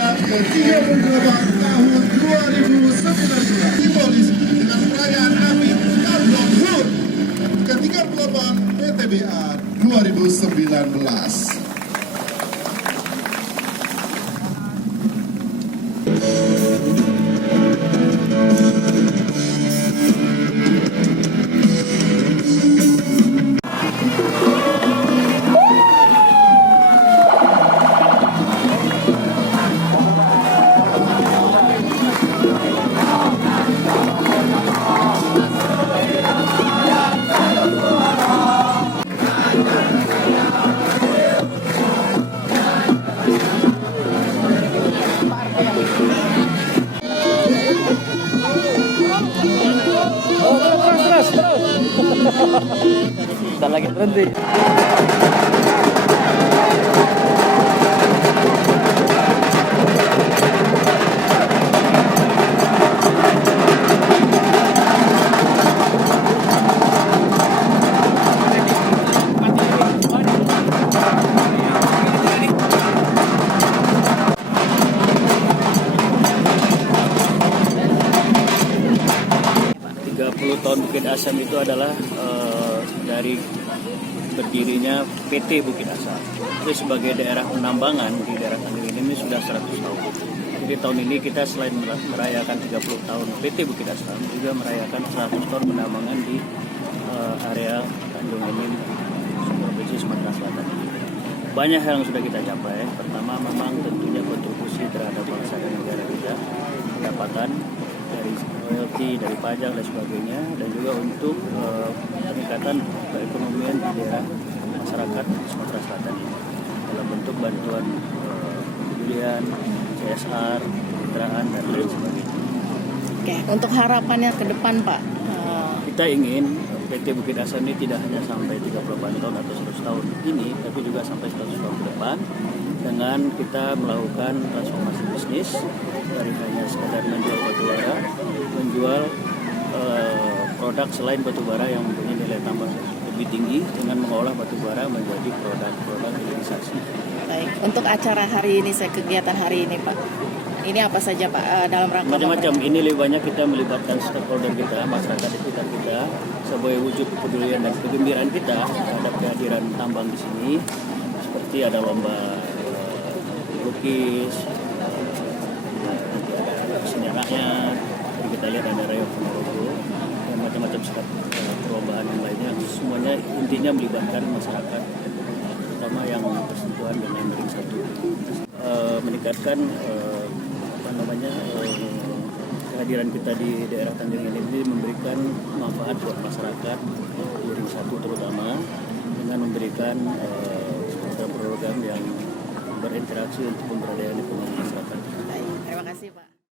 ke-38 tahun 2019 diponis dengan perayaan API Carbon Hood ke-38 PTBA 2019. Dan lagi berhenti. Tahun Bukit Asam itu adalah dari berdirinya PT Bukit Asam. Itu sebagai daerah penambangan di daerah Tanjung ini sudah 100 tahun. Jadi tahun ini kita selain merayakan 30 tahun PT Bukit Asam, juga merayakan 100 tahun penambangan di area Tanjung Enim, Provinsi Sumatera Selatan. Banyak hal yang sudah kita capai. Pertama, memang tentunya kontribusi terhadap bangsa dan negara kita, pendapatan dari royalti, dari pajak dan sebagainya, dan juga untuk peningkatan perekonomian di daerah masyarakat Sumatera Selatan ini dalam bentuk bantuan pembelian, CSR, kemitraan dan lain sebagainya. Oke, untuk harapannya ke depan Pak? Kita ingin PT Bukit Asam ini tidak hanya sampai 38 tahun atau 100 tahun ini, tapi juga sampai 100 tahun ke depan dengan kita melakukan transformasi bisnis dari hanya sekadar menjual batubara, menjual produk selain batubara yang mempunyai nilai tambah lebih tinggi dengan mengolah batubara menjadi produk-produk hilirisasi. Baik, untuk acara hari ini, kegiatan hari ini Pak, ini apa saja Pak dalam rangka? Macam-macam. Ini lebih banyak kita melibatkan stakeholder kita, masyarakat di sekitar kita, sebagai wujud kepedulian dan kegembiraan kita terhadap kehadiran tambang di sini. Seperti ada lomba lukis, nanti ada seni rakyat, kita lihat ada Rayo Ponorogo, dan macam-macam perlombaan yang lainnya. Semuanya intinya melibatkan masyarakat, terutama yang bersentuhan dengan ring satu, meningkatkan kehadiran kita di daerah Tanjung Enim ini memberikan manfaat buat masyarakat di ring satu terutama, dengan memberikan program-program yang berinteraksi untuk pemberdayaan ekonomi masyarakat. Terima kasih Pak.